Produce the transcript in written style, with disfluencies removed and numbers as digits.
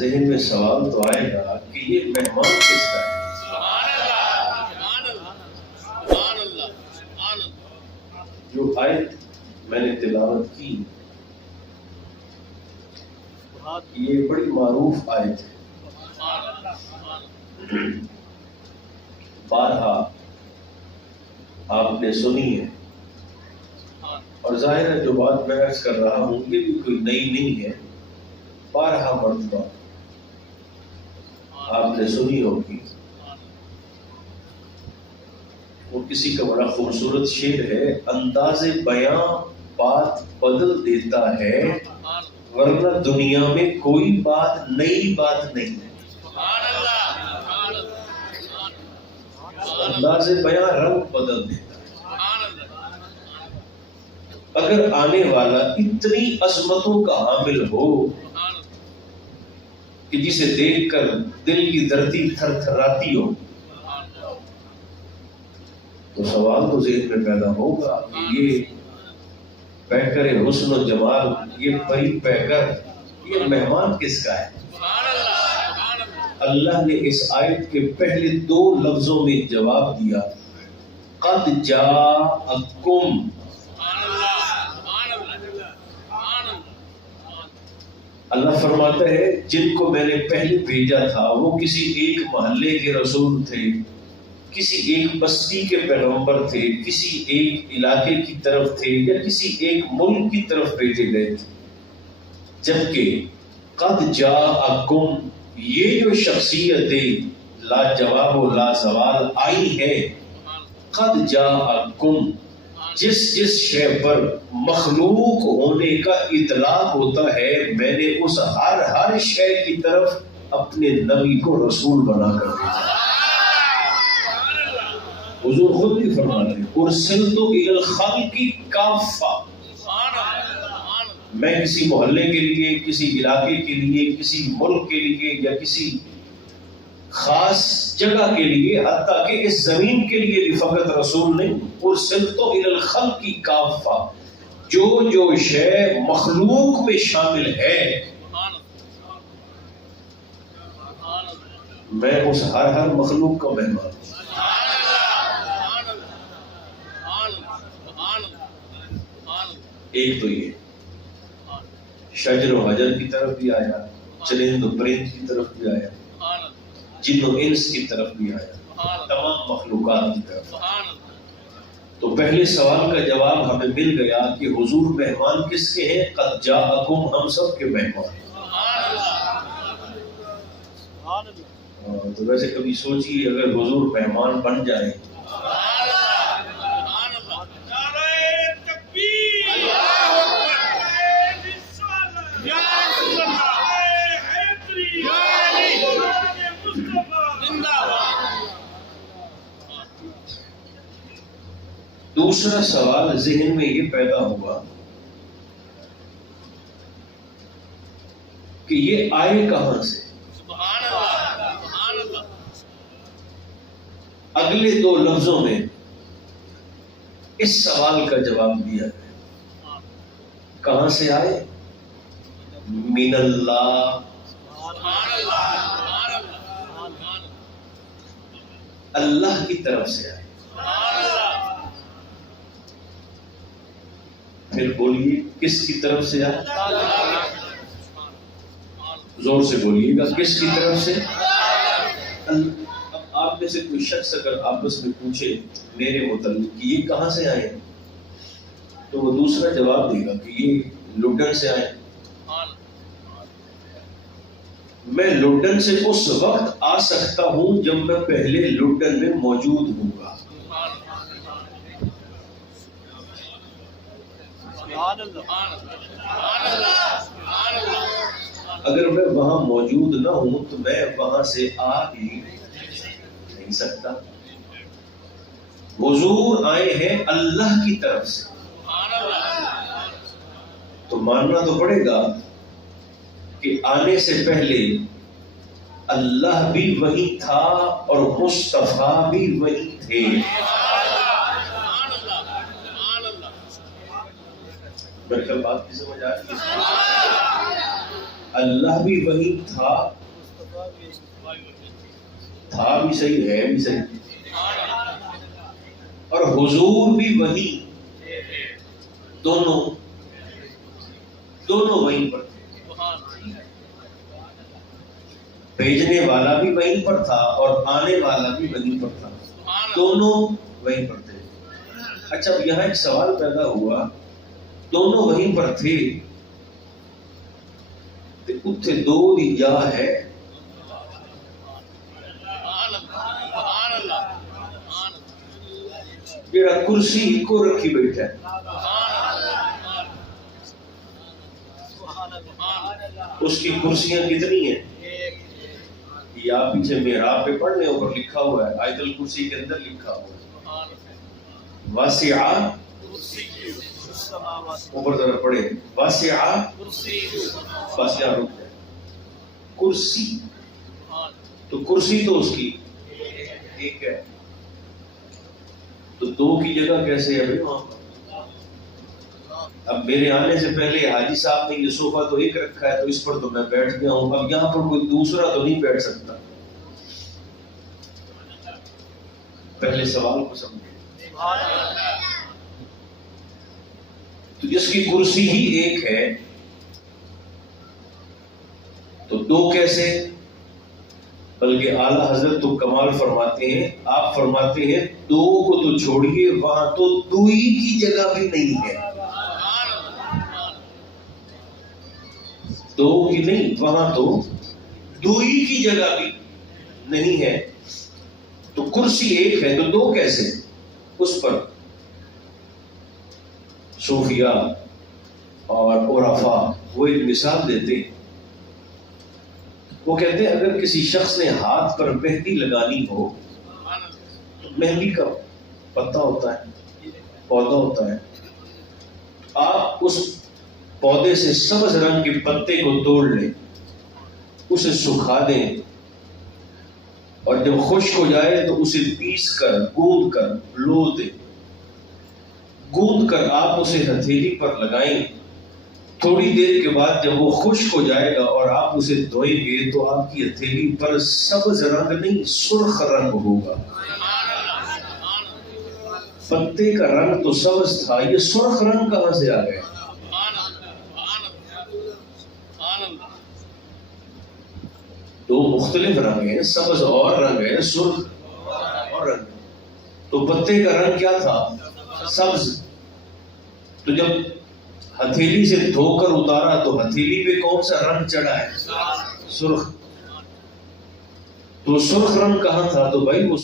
ذہن میں سوال تو آئے گا کہ یہ مہمان کس کا ہے؟ جو آیت میں نے تلاوت کی یہ بڑی معروف آیت ہے، بارہا آپ نے سنی ہے، اور ظاہر ہے جو بات میں عرض کر رہا ہوں یہ بھی کوئی نئی نہیں ہے، بارہا مرتبہ آپ نے سنی ہوگی۔ وہ کسی کا بڑا خوبصورت شعر ہے، انداز بیاں بات بدل دیتا ہے ورنہ دنیا میں کوئی بات نئی بات نہیں ہے۔ انداز بیاں رنگ بدل دیتا ہے۔ اگر آنے والا اتنی عظمتوں کا حامل ہو کہ جسے دیکھ کر دل کی دھرتی تھر تھراتی ہو، تو سوال تو ذہن میں پیدا ہوگا کہ یہ پیکر حسن و جمال، یہ پری پیکر، یہ مہمان کس کا ہے؟ اللہ نے اس آیت کے پہلے دو لفظوں میں جواب دیا، قد جاءکم۔ اللہ فرماتا ہے جن کو میں نے پہلے بھیجا تھا وہ کسی ایک محلے کے رسول تھے، کسی ایک بستی کے پیغمبر تھے، کسی ایک علاقے کی طرف تھے یا کسی ایک ملک کی طرف بھیجے گئے تھے، جبکہ قد جاءکم یہ جو شخصیتیں لاجواب و لازوال آئی ہے، قد جاءکم جس شے پر مخلوق ہونے کا اطلاق ہوتا ہے میں نے اس ہر شے کی طرف اپنے نبی کو رسول بنا کر بھیجا۔ حضور خود بھی فرماتے ہیں ارسلت الی الخلق کافہ، میں کسی محلے کے لیے، کسی علاقے کے لیے، کسی ملک کے لیے یا کسی خاص جگہ کے لیے، حتیٰ کہ اس زمین کے لیے بھی فقط رسول نہیں، ارسلت الی الخلق کافہ، جو شے مخلوق میں شامل ہے میں اس ہر مخلوق کا مہمان ہوں۔ ایک تو یہ شجر و حجر کی طرف بھی آیا، چرند و پرند کی طرف بھی آیا، جن و انس کی طرف بھی آیا، تمام مخلوقات کی طرف۔ تو پہلے سوال کا جواب ہمیں مل گیا کہ حضور مہمان کس کے ہیں؟ قد جاءکم، ہم سب کے مہمان۔ تو ویسے کبھی سوچیے اگر حضور مہمان بن جائے دوسرا سوال ذہن میں یہ پیدا ہوا کہ یہ آئے کہاں سے؟ اگلے دو لفظوں میں اس سوال کا جواب دیا ہے، کہاں سے آئے؟ من اللہ، اللہ کی طرف سے آئے۔ پھر بولیے کس کی طرف سے آئے؟ زور سے بولیے گا، کس کی طرف سے؟ اب آپ میں سے کوئی شخص اگر آپس میں پوچھے میرے متعلق کہ یہ کہاں سے آئے تو وہ دوسرا جواب دے گا کہ یہ لڈن سے آئے۔ میں لڈن سے اس وقت آ سکتا ہوں جب میں پہلے لڈن میں موجود ہوں گا۔ اگر میں وہاں موجود نہ ہوں تو میں وہاں سے آ ہی نہیں سکتا۔ حضور آئے ہیں اللہ کی طرف سے، تو ماننا تو پڑے گا کہ آنے سے پہلے اللہ بھی وہی تھا اور مصطفیٰ بھی وہی تھے۔ میرے خیال بات کی سمجھ آ رہی ہے؟ اللہ بھی وہی تھا بھی صحیح ہے بھی صحیح، اور حضور بھی وہی، دونوں وہیں پر تھے، بھیجنے والا بھی وہیں پر تھا اور آنے والا بھی وہیں پر تھا، دونوں وہیں پر تھے۔ اچھا یہاں ایک سوال پیدا ہوا، دونوں وہیں پر تھے تو اتھے دو دی جا ہے، جیڑا کرسی کو رکھی بیٹھا ہے، اس کی کرسیاں کتنی ہیں؟ یا پیچھے محراب پہ پڑھنے اوپر لکھا ہوا ہے، آیت الکرسی کے اندر لکھا ہوا ہے واسعہ، اوپر ذرا پڑھے واسعہ، بس یہاں رک جائے، کرسی، تو کرسی تو اس کی ایک ہے، تو دو کی جگہ کیسے ہے بھائی وہاں پر؟ اب میرے آنے سے پہلے حاجی صاحب نے یہ صوفہ تو ایک رکھا ہے تو اس پر تو میں بیٹھ گیا ہوں، اب یہاں پر کوئی دوسرا تو نہیں بیٹھ سکتا۔ پہلے سوال کو سمجھے، تو جس کی کرسی ہی ایک ہے تو دو کیسے؟ بلکہ اعلیٰ حضرت تو کمال فرماتے ہیں، آپ فرماتے ہیں دو کو تو چھوڑیے، وہاں تو دوئی کی جگہ بھی نہیں ہے، دو کی نہیں، وہاں تو دوئی کی جگہ بھی نہیں ہے، تو کرسی ایک ہے تو دو کیسے؟ اس پر صوفیاء اور عرفاء وہ ایک مثال دیتے ہیں، وہ کہتے ہیں اگر کسی شخص نے ہاتھ پر مہندی لگانی ہو، تو مہندی کا پتا ہوتا ہے، پودا ہوتا ہے، آپ اس پودے سے سبز رنگ کے پتے کو توڑ لیں، اسے سکھا دیں، اور جب خشک ہو جائے تو اسے پیس کر گوندھ کر لو دیں، گوندھ کر آپ اسے ہتھیلی پر لگائیں، تھوڑی دیر کے بعد جب وہ خشک ہو جائے گا اور آپ اسے دھوئیں گے تو آپ کی ہتھیلی پر سبز رنگ نہیں سرخ رنگ ہوگا۔ پتے کا رنگ تو سبز تھا، یہ سرخ رنگ کہاں سے آ گیا؟ دو مختلف رنگ ہیں، سبز اور رنگ ہے، سرخ اور رنگ، تو پتے کا رنگ کیا تھا؟ سبز، تو جب ہتھیلی سے دھو کر اتارا تو ہتھیلی پہ کون سا رنگ چڑھا ہے؟ سرخ، تو سرخ رنگ کہاں تھا؟ تو بھائی وہ